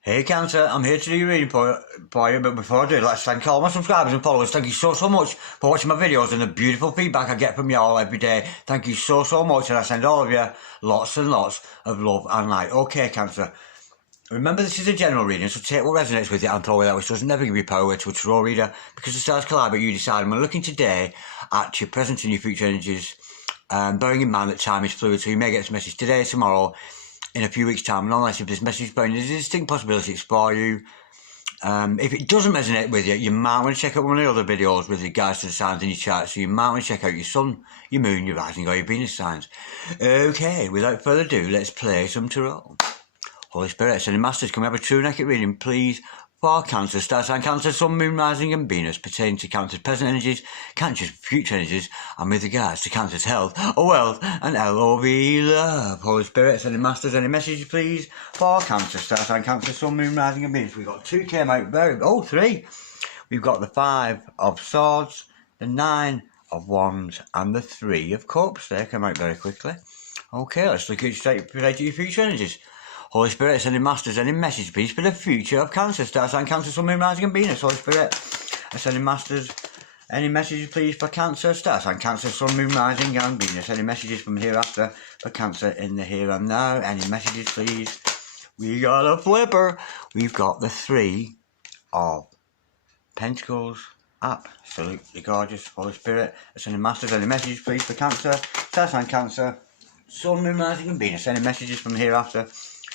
Hey Cancer, I'm here to do your reading for you, but before I do, let's thank all my subscribers and followers. Thank you so much for watching my videos and the beautiful feedback I get from y'all every day. Thank you so much, and I send all of you lots and lots of love and light. Okay, Cancer, remember this is a general reading, so take what resonates with you and throw away that which doesn't. Never give you power to a tarot reader, because the stars collide, but you decide. And we're looking today at your present and your future energies, bearing in mind that time is fluid, so you may get this message today, tomorrow, in a few weeks' time. And unless if this message is bearing, there's a distinct possibility it's for you. If it doesn't resonate with you, you might want to check out one of the other videos with regards to the signs in your chart. So you might want to check out your sun, your moon, your rising, or your Venus signs. Okay, without further ado, let's play some tarot. Holy Spirit, sending masters, can we have a true and accurate reading, please? For Cancer, star sign Cancer, sun, moon, rising and Venus, pertaining to Cancer's present energies, Cancer's future energies, and with regards to Cancer's health, wealth, and love, love. Holy Spirit, sending masters, any messages, please? For Cancer, star sign Cancer, sun, moon, rising and Venus. We've got two came out three. We've got the 5 of Swords, the 9 of Wands, and the 3 of Cups. They came out very quickly. Okay, let's look at straight to your future energies. Holy Spirit, sending masters, any message, please, for the future of Cancer, star sign Cancer, sun, moon, rising and Venus. Holy Spirit, sending masters, any messages, please, for Cancer, star sign Cancer, sun, moon, rising and Venus. Any messages from hereafter for Cancer in the here and now. Any messages, please. We got a flipper. We've got the 3 of Pentacles. Absolutely gorgeous. Holy Spirit, sending masters, any messages, please, for Cancer, star sign Cancer, sun, moon, rising and Venus. Any messages from hereafter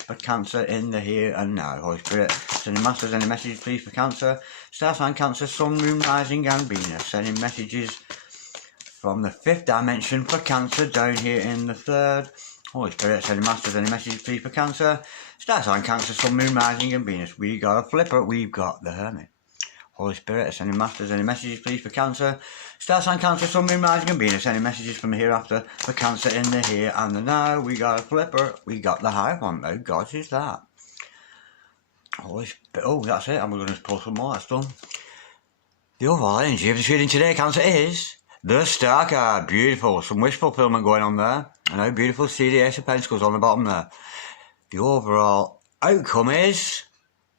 for Cancer in the here and now. Holy Spirit, sending masters, any messages, please, for Cancer, star sign Cancer, sun, moon, rising and Venus. Sending messages from the 5th dimension for Cancer down here in the 3rd. Holy Spirit, sending masters, any messages, please, for Cancer, star sign Cancer, sun, moon, rising and Venus. We got a flipper. We've got the Hermit. Holy Spirit, sending masters, any messages, please, for Cancer, star sign Cancer, sun, moon, rising and Venus. Any messages from hereafter for Cancer in the here and the now. We got a flipper. We got the Hierophant. How gorgeous is that? Holy Spirit. Oh, that's it. I'm going to pull some more. That's done. The overall energy of this reading today, Cancer, is the Star card. Beautiful. Some wish fulfillment going on there. And how beautiful to see the Ace of Pentacles on the bottom there. The overall outcome is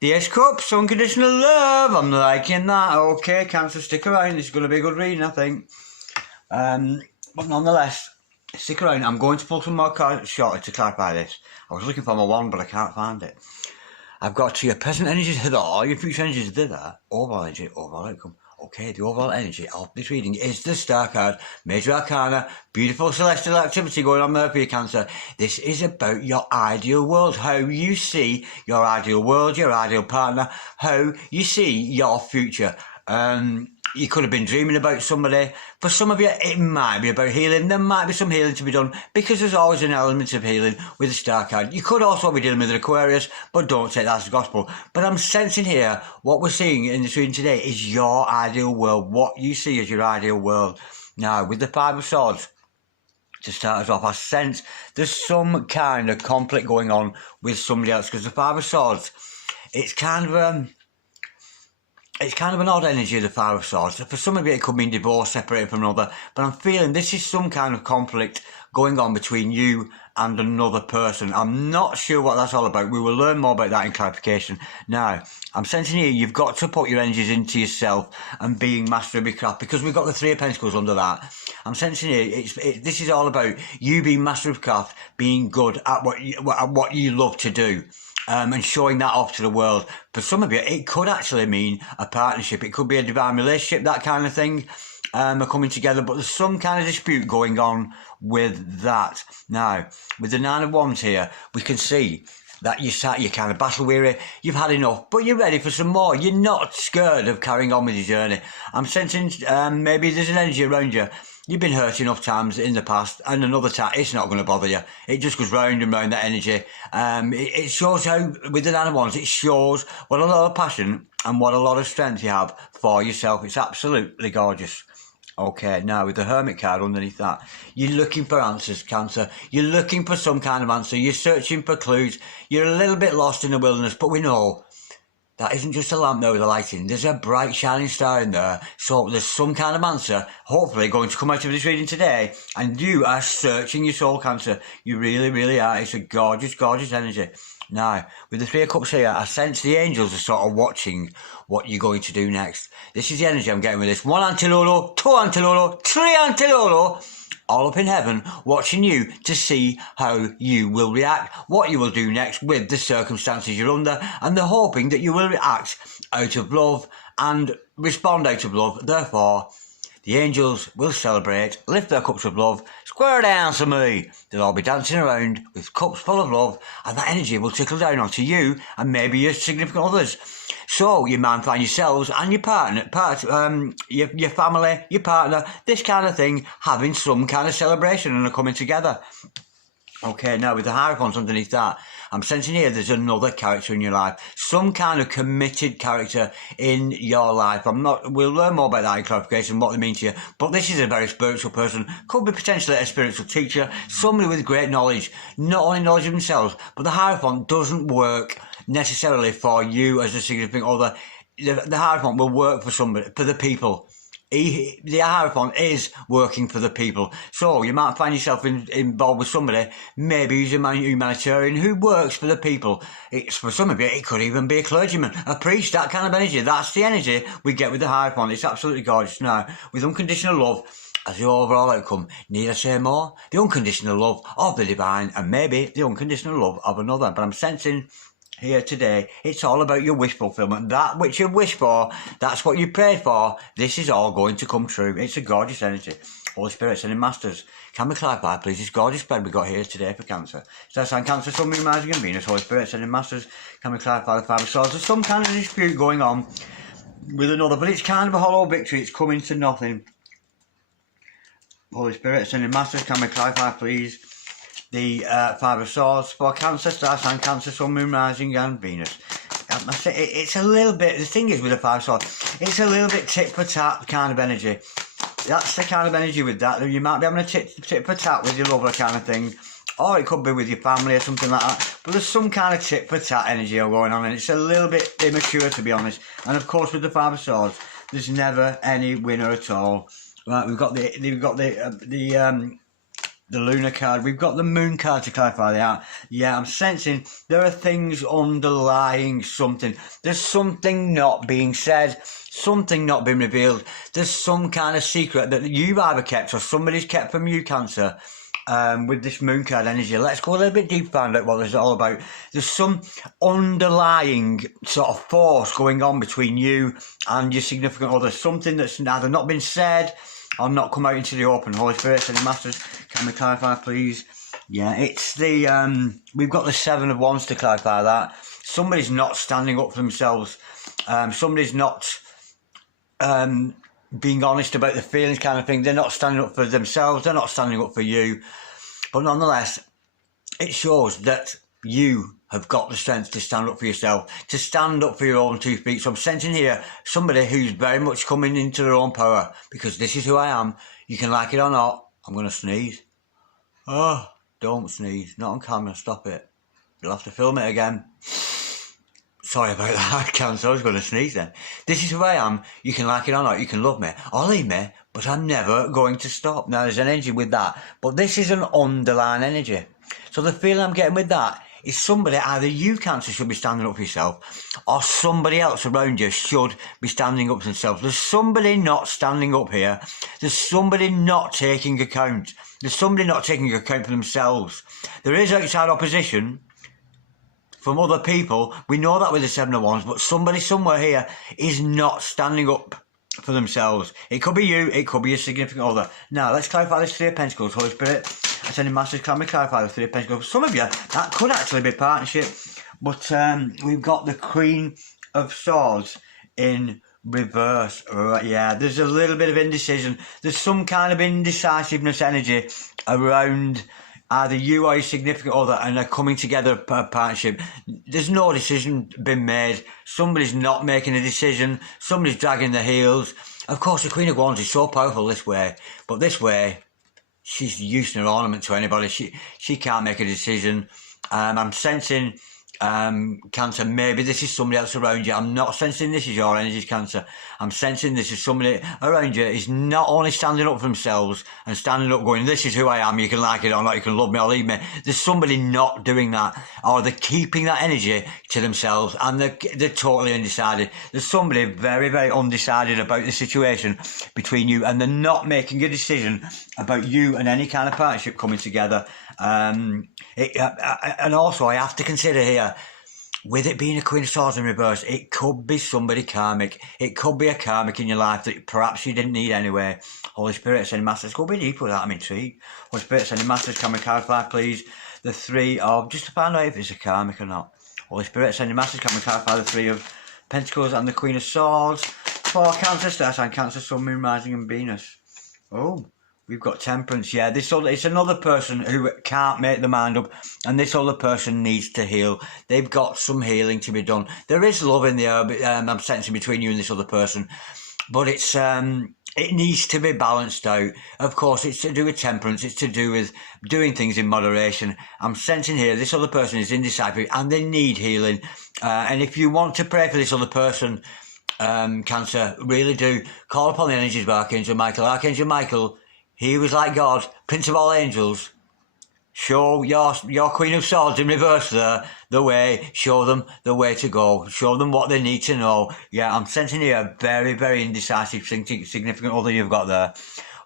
the Ace of Cups, unconditional love. I'm liking that. Okay, Cancer, stick around. This is going to be a good reading, I think. But nonetheless, stick around. I'm going to pull some more cards shortly to clarify this. I was looking for my wand, but I can't find it. I've got to your present energies hither, all your future energies thither. Overall energy, overall outcome. Okay, the overall energy of this reading is the Star card, Major Arcana, beautiful celestial activity going on there for you, Cancer. This is about your ideal world, how you see your ideal world, your ideal partner, how you see your future. You could have been dreaming about somebody. For some of you, it might be about healing. There might be some healing to be done, because there's always an element of healing with the Star card. You could also be dealing with an Aquarius, but don't take that as gospel. But I'm sensing here, what we're seeing in this reading today is your ideal world, what you see as your ideal world. Now, with the 5 of Swords, to start us off, I sense there's some kind of conflict going on with somebody else, because the 5 of Swords, it's kind of an odd energy of the 5 of Swords. For some of you, it could mean divorce, separated from another. But I'm feeling this is some kind of conflict going on between you and another person. I'm not sure what that's all about. We will learn more about that in clarification. Now, I'm sensing here you've got to put your energies into yourself and being master of your craft, because we've got the 3 of Pentacles under that. I'm sensing here this is all about you being master of craft, being good at what you love to do. And showing that off to the world. For some of you, it could actually mean a partnership. It could be a divine relationship, that kind of thing. Are coming together, but there's some kind of dispute going on with that. Now, with the 9 of Wands here, we can see that you're kind of battle weary. You've had enough, but you're ready for some more. You're not scared of carrying on with your journey. I'm sensing maybe there's an energy around you. You've been hurt enough times in the past, and another time, it's not going to bother you. It just goes round and round, that energy. It shows how, with the 9 of Wands, it shows what a lot of passion and what a lot of strength you have for yourself. It's absolutely gorgeous. Okay, now with the Hermit card underneath that, you're looking for answers, Cancer. You're looking for some kind of answer. You're searching for clues. You're a little bit lost in the wilderness, but we know that isn't just a lamp there with a light in. There's a bright shining star in there. So there's some kind of answer, hopefully, going to come out of this reading today. And you are searching your soul, Cancer. You really, really are. It's a gorgeous, gorgeous energy. Now, with the Three of Cups here, I sense the angels are sort of watching what you're going to do next. This is the energy I'm getting with this. 1 Antilolo, 2 Antilolo, 3 Antilolo, all up in heaven, watching you to see how you will react, what you will do next with the circumstances you're under, and they're hoping that you will react out of love and respond out of love. Therefore, the angels will celebrate, lift their cups of love, square down to me. They'll all be dancing around with cups full of love, and that energy will trickle down onto you and maybe your significant others. So you might find yourselves and your partner, your family, your partner, this kind of thing, having some kind of celebration and are coming together. Okay, now with the Hierophants underneath that, I'm sensing here there's another character in your life. Some kind of committed character in your life. We'll learn more about that in clarification, what they mean to you. But this is a very spiritual person. Could be potentially a spiritual teacher. Somebody with great knowledge. Not only knowledge of themselves, but the Hierophant doesn't work necessarily for you as a significant other. The Hierophant will work for somebody, for the people. The Hierophant is working for the people. So you might find yourself involved with somebody, maybe who's a humanitarian who works for the people. For some of you, it could even be a clergyman, a priest, that kind of energy. That's the energy we get with the Hierophant. It's absolutely gorgeous. Now, with unconditional love as the overall outcome, need I say more? The unconditional love of the divine and maybe the unconditional love of another. But I'm sensing here today, it's all about your wish fulfillment. That which you wish for, that's what you prayed for. This is all going to come true. It's a gorgeous energy. Holy Spirit, sending masters. Can we clarify, please, this gorgeous spread we got here today for Cancer? Star sign Cancer, Sun, Moon, Rising and Venus. Holy Spirit, sending masters. Can we clarify the Five of Swords? There's some kind of dispute going on with another, but it's kind of a hollow victory. It's coming to nothing. Holy Spirit, sending masters. Can we clarify, please, the Five of Swords for Cancer, Star sign Cancer, Sun, Moon, Rising and Venus. It's a little bit, the thing is with the Five of Swords, it's a little bit tit for tat kind of energy. That's the kind of energy with that. You might be having a tit for tat with your lover kind of thing, or it could be with your family or something like that. But there's some kind of tit for tat energy going on, and it's a little bit immature, to be honest. And of course, with the Five of Swords, there's never any winner at all. Right, we've got the lunar card. We've got the moon card to clarify that. Yeah, I'm sensing there are things underlying something. There's something not being said, something not being revealed. There's some kind of secret that you've either kept or somebody's kept from you, Cancer, with this moon card energy. Let's go a little bit deep, find out what this is all about. There's some underlying sort of force going on between you and your significant other. Something that's either not been said or not come out into the open. Holy Spirit, sending masters, can we clarify, please? Yeah, it's the, we've got the Seven of Wands to clarify that. Somebody's not standing up for themselves. Somebody's not being honest about the feelings kind of thing. They're not standing up for themselves. They're not standing up for you. But nonetheless, it shows that you have got the strength to stand up for yourself, to stand up for your own 2 feet. So I'm sensing here somebody who's very much coming into their own power, because this is who I am. You can like it or not. I'm going to sneeze. Oh, don't sneeze. Not on camera. Stop it. You'll have to film it again. Sorry about that, Cancer. I was going to sneeze then. This is who I am. You can like it or not. You can love me or leave me, but I'm never going to stop. Now, there's an energy with that, but this is an underlying energy. So the feeling I'm getting with that is somebody, either you, Cancer, should be standing up for yourself, or somebody else around you should be standing up for themselves. There's somebody not standing up here. There's somebody not taking account. There's somebody not taking account for themselves. There is outside opposition from other people. We know that with the Seven of Wands, but somebody somewhere here is not standing up for themselves. It could be you, it could be a significant other. Now, let's clarify this Three of Pentacles. Holy Spirit, sending masters, can we clarify the Three of Pentacles? Some of you, that could actually be partnership, but we've got the Queen of Swords in reverse. Right, yeah, there's a little bit of indecision. There's some kind of indecisiveness energy around either you or your significant other, and they're coming together per partnership. There's no decision been made. Somebody's not making a decision. Somebody's dragging their heels. Of course, the Queen of Wands is so powerful this way, but this way, she's using her ornament to anybody. She can't make a decision. I'm sensing Cancer, maybe this is somebody else around you. I'm not sensing this is your energies, Cancer. I'm sensing this is somebody around you is not only standing up for themselves and standing up going, this is who I am, you can like it or not, you can love me or leave me. There's somebody not doing that, or they're keeping that energy to themselves and they're totally undecided. There's somebody very, very undecided about the situation between you, and they're not making a decision about you and any kind of partnership coming together. And also I have to consider here, with it being a Queen of Swords in reverse, it could be somebody karmic. It could be a karmic in your life that perhaps you didn't need anyway. Holy Spirit, sending masters, go a bit deeper with that, I'm intrigued. Holy Spirit, sending masters, can we clarify please the three of, just to find out if it's a karmic or not. Holy Spirit, sending masters, can we clarify the three of Pentacles and the Queen of Swords for Cancer, Star Sign, Cancer, Sun, Moon, Rising and Venus. Oh. We've got Temperance, yeah. It's another person who can't make their mind up, and this other person needs to heal. They've got some healing to be done. There is love in the air, I'm sensing between you and this other person, but it needs to be balanced out. Of course, it's to do with temperance. It's to do with doing things in moderation. I'm sensing here this other person is indecisive and they need healing. And if you want to pray for this other person, Cancer, really do call upon the energies of Archangel Michael. Archangel Michael, he was like God, Prince of all angels. Show your Queen of Swords in reverse there the way. Show them the way to go. Show them what they need to know. Yeah, I'm sensing here a very, very indecisive, significant other you've got there.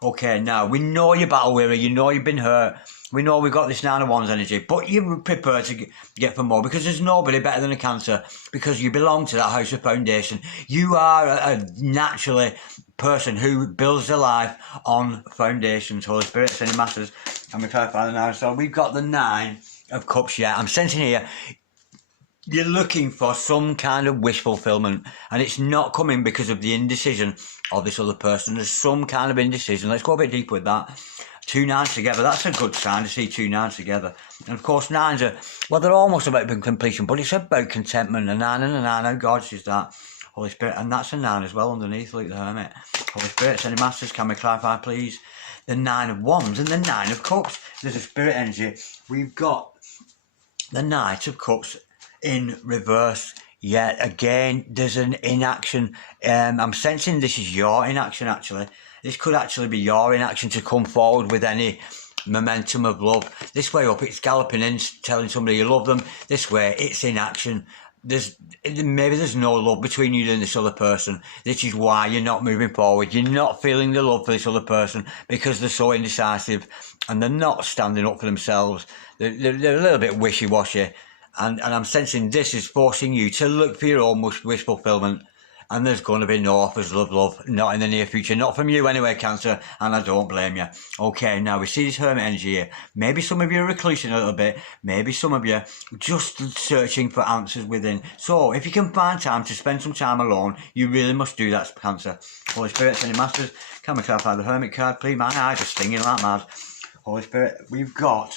Okay, now, we know you're battle weary. You know you've been hurt. We know we've got this Nine of Wands energy, but you're prepared to get for more because there's nobody better than a Cancer, because you belong to that house of foundation. You are a naturally person who builds their life on foundations. Holy Spirit, sending masters, and we clarify the Nine. So we've got the Nine of Cups, yeah. I'm sensing here, you're looking for some kind of wish fulfillment, and it's not coming because of the indecision of this other person. There's some kind of indecision. Let's go a bit deeper with that. Two nines together, that's a good sign to see two nines together. And of course, nines are, well, they're almost about completion, but it's about contentment. A nine and a nine, how gorgeous is that? Holy Spirit, and that's a nine as well underneath, like the Hermit. Holy Spirit, sending masters, can we clarify, please? The Nine of Wands and the Nine of Cups. There's a spirit energy. We've got the Knight of Cups in reverse. Yet again, there's an inaction. I'm sensing this is your inaction, actually. This could actually be your inaction to come forward with any momentum of love. This way up, it's galloping in, telling somebody you love them. This way, it's inaction. Maybe there's no love between you and this other person. This is why you're not moving forward. You're not feeling the love for this other person because they're so indecisive and they're not standing up for themselves. They're a little bit wishy-washy. And I'm sensing this is forcing you to look for your own wish fulfillment. And there's going to be no offers of love, not in the near future. Not from you anyway, Cancer, and I don't blame you. Okay, now we see this Hermit energy here. Maybe some of you are reclusing a little bit. Maybe some of you just searching for answers within. So, if you can find time to spend some time alone, you really must do that, Cancer. Holy Spirit, sending masters, can we clarify the Hermit card, please? My eyes are stinging like mad. Holy Spirit, we've got...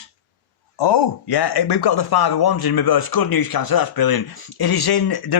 Oh, yeah, we've got the Five of Wands in reverse. Good news, Cancer, that's brilliant. It is in the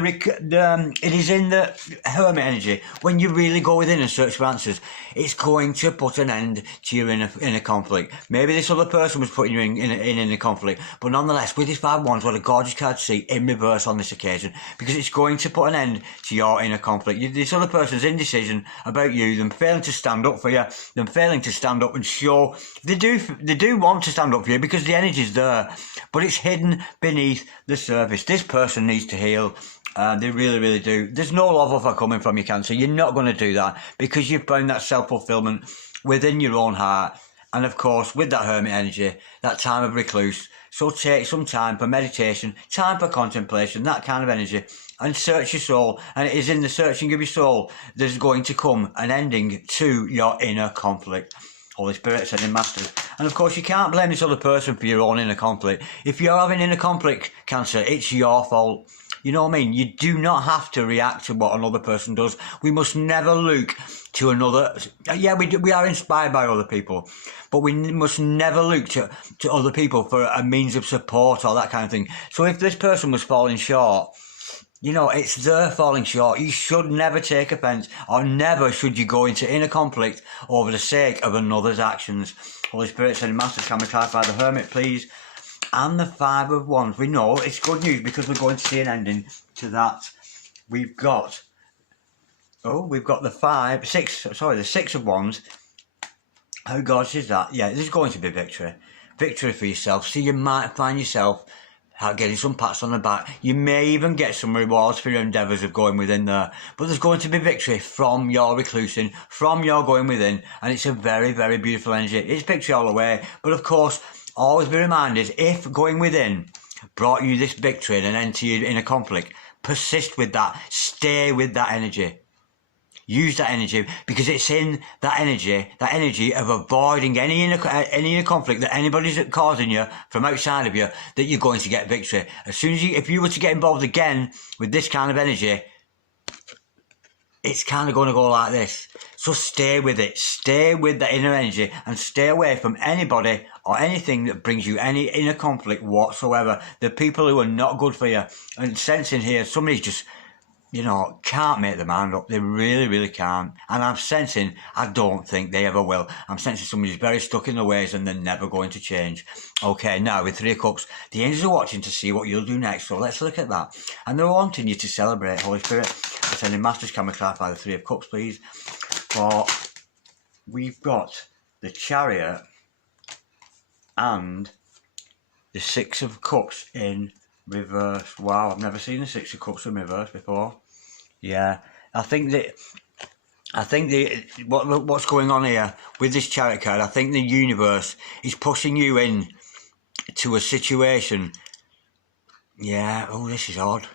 Hermit energy. When you really go within and search for answers, it's going to put an end to your inner conflict. Maybe this other person was putting you in a conflict, but nonetheless, with this Five of Wands, what a gorgeous card to see in reverse on this occasion, because it's going to put an end to your inner conflict. This other person's indecision about you, them failing to stand up for you, them failing to stand up and show they do want to stand up for you because the energy's there, but it's hidden beneath the surface. This person needs to heal. They really, really do. There's no love offer coming from you, Cancer. You're not going to do that because you've found that self-fulfillment within your own heart. And of course, with that Hermit energy, that time of recluse. So take some time for meditation, time for contemplation, that kind of energy, and search your soul. And it is in the searching of your soul there's going to come an ending to your inner conflict. Holy Spirit, sending masters. And of course, you can't blame this other person for your own inner conflict. If you're having inner conflict, Cancer, it's your fault. You know what I mean? You do not have to react to what another person does. We must never look to another. Yeah, we are inspired by other people, but we must never look to other people for a means of support or that kind of thing. So if this person was falling short, you know, it's their falling short. You should never take offence, or never should you go into inner conflict over the sake of another's actions. Holy Spirit, sending masters, can we clarify the Hermit, please? and the Five of Wands. We know it's good news because we're going to see an ending to that. We've got the Six of Wands. How gorgeous is that? Yeah, there's going to be victory. Victory for yourself. So you might find yourself getting some pats on the back. You may even get some rewards for your endeavours of going within there. But there's going to be victory from your reclusing, from your going within. And it's a very, very beautiful energy. It's victory all the way. But of course, always be reminded, if going within brought you this victory and an end to your inner conflict, persist with that. Stay with that energy. Use that energy, because it's in that energy of avoiding any inner conflict that anybody's causing you from outside of you, that you're going to get victory. As soon as if you were to get involved again with this kind of energy, it's kind of going to go like this. So stay with it. Stay with that inner energy and stay away from anybody or anything that brings you any inner conflict whatsoever. The people who are not good for you. And sensing here, somebody's just, can't make their mind up. They really, really can't. And I'm sensing, I don't think they ever will. I'm sensing somebody's very stuck in their ways and they're never going to change. Okay, now with Three of Cups, the angels are watching to see what you'll do next. So let's look at that. And they're wanting you to celebrate, Holy Spirit. I'm sending Masters, can we clarify the Three of Cups, please? For we've got the Chariot and the Six of Cups in reverse. Wow, I've never seen the Six of Cups in reverse before. Yeah, I think what's going on here with this Chariot card, I think the universe is pushing you in to a situation. Yeah, oh, this is odd.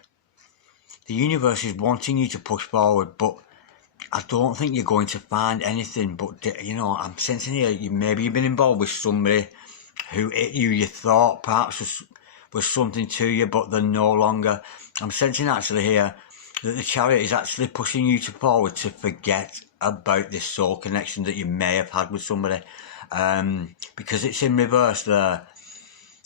The universe is wanting you to push forward, but I don't think you're going to find anything. But, I'm sensing here, maybe you've been involved with somebody who hit you, you thought perhaps was something to you, but they're no longer. I'm sensing actually here that the Chariot is actually pushing you forward to forget about this soul connection that you may have had with somebody, because it's in reverse there.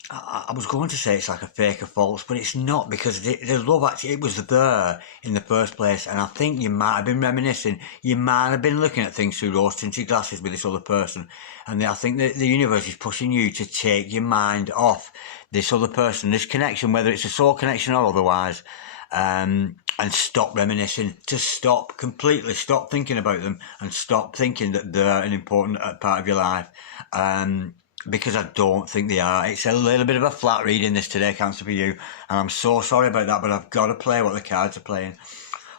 I was going to say it's like a fake or false, but it's not, because the love actually, it was there in the first place. And I think you might have been reminiscing, you might have been looking at things through rose-tinted glasses with this other person, and I think that the universe is pushing you to take your mind off this other person, this connection, whether it's a soul connection or otherwise, and stop reminiscing, to completely stop thinking about them and stop thinking that they're an important part of your life, because I don't think they are. It's a little bit of a flat reading this today, Cancer, for you, and I'm so sorry about that, but I've got to play what the cards are playing.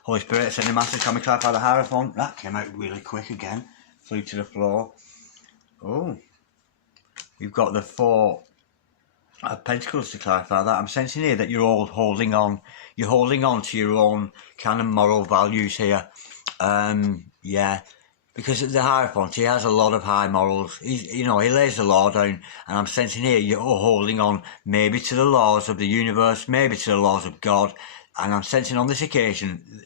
Holy Spirit, sending Masters, can we clarify the Hierophant? That came out really quick again, flew to the floor. Oh, we've got the Four of Pentacles to clarify that. I'm sensing here that you're all holding on. You're holding on to your own kind of moral values here. Yeah, because the Hierophant, he has a lot of high morals. He lays the law down, and I'm sensing here you're holding on maybe to the laws of the universe, maybe to the laws of God, and I'm sensing on this occasion,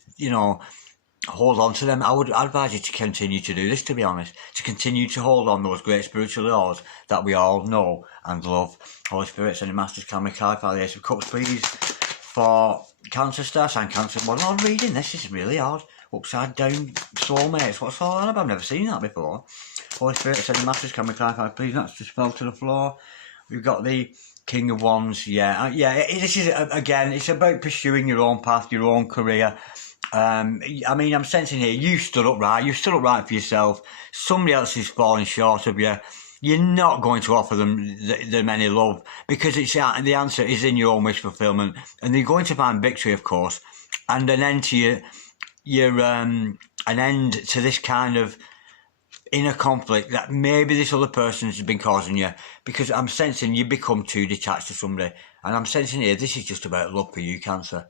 hold on to them. I would advise you to continue to do this, to be honest, to continue to hold on those great spiritual laws that we all know and love. Holy Spirit, sending Masters, can we clarify the Ace of Cups, please, for Cancer, star sign Cancer. What am I reading? This is really odd. Upside down soulmates. What's all that about? I've never seen that before. Holy Spirit, sending Masters, can we clarify, please? That's just fell to the floor. We've got the King of Wands. Yeah. This is, again, it's about pursuing your own path, your own career. I'm sensing here, you stood up right. You stood up right for yourself. Somebody else is falling short of you. You're not going to offer them any love, because the answer is in your own wish fulfillment, and you're going to find victory, of course, and an end to an end to this kind of inner conflict that maybe this other person has been causing you, because I'm sensing you become too detached to somebody, and I'm sensing here this is just about love for you, Cancer.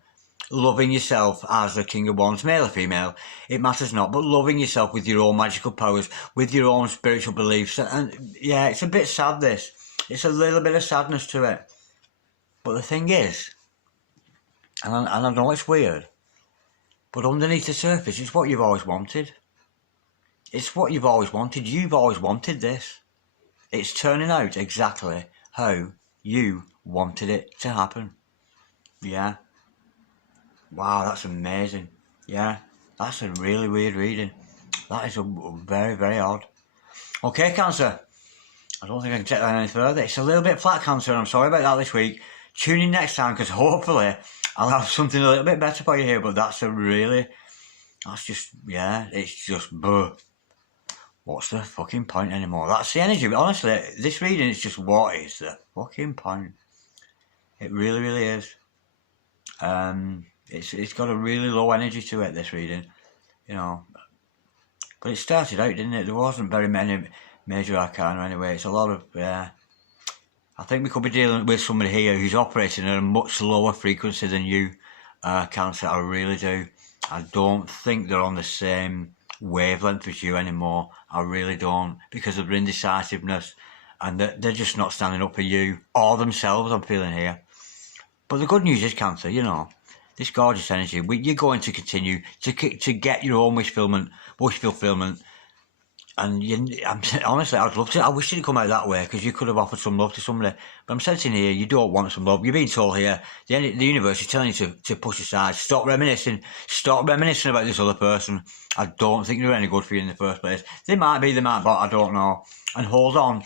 Loving yourself as the King of Wands, male or female, it matters not, but loving yourself with your own magical powers, with your own spiritual beliefs. And yeah, it's a bit sad, this. It's a little bit of sadness to it. But the thing is, and I know it's weird, but underneath the surface, it's what you've always wanted. It's what you've always wanted. You've always wanted this. It's turning out exactly how you wanted it to happen. Yeah. Wow, that's amazing. Yeah, that's a really weird reading. That is very, very odd. Okay, Cancer. I don't think I can take that any further. It's a little bit flat, Cancer, and I'm sorry about that this week. Tune in next time, because hopefully I'll have something a little bit better for you here, but that's just, yeah, it's just, what's the fucking point anymore? That's the energy. But honestly, this reading is just, what is the fucking point? It really, really is. It's got a really low energy to it, this reading, you know. But it started out, didn't it? There wasn't very many major arcana anyway. It's a lot of, I think we could be dealing with somebody here who's operating at a much lower frequency than you, Cancer. I really do. I don't think they're on the same wavelength as you anymore. I really don't, because of their indecisiveness, and they're just not standing up for you or themselves, I'm feeling here. But the good news is, Cancer, you know, this gorgeous energy, you're going to continue to get your own wish fulfillment. And honestly, I'd love to. I wish it'd come out that way, because you could have offered some love to somebody. But I'm sensing here, you don't want some love. You're being told here, the universe is telling you to push aside. Stop reminiscing about this other person. I don't think they're any good for you in the first place. They might be, they might not, I don't know. And hold on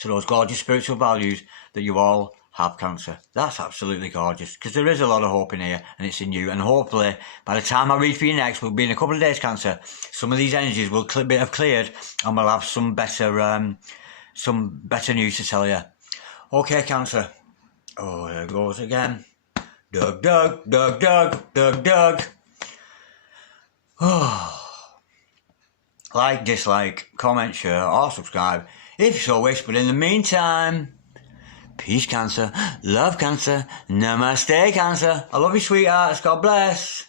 to those gorgeous spiritual values that you all have, Cancer. That's absolutely gorgeous, because there is a lot of hope in here, and it's in you. And hopefully, by the time I read for you next, will be in a couple of days, Cancer, some of these energies will have cleared, and we'll have some better news to tell you. Okay, Cancer. Oh, there it goes again. Doug, Doug, Doug, Doug, Doug, Doug. Oh. Like, dislike, comment, share, or subscribe if you so wish. But in the meantime, peace, Cancer. Love, Cancer. Namaste, Cancer. I love you, sweethearts. God bless.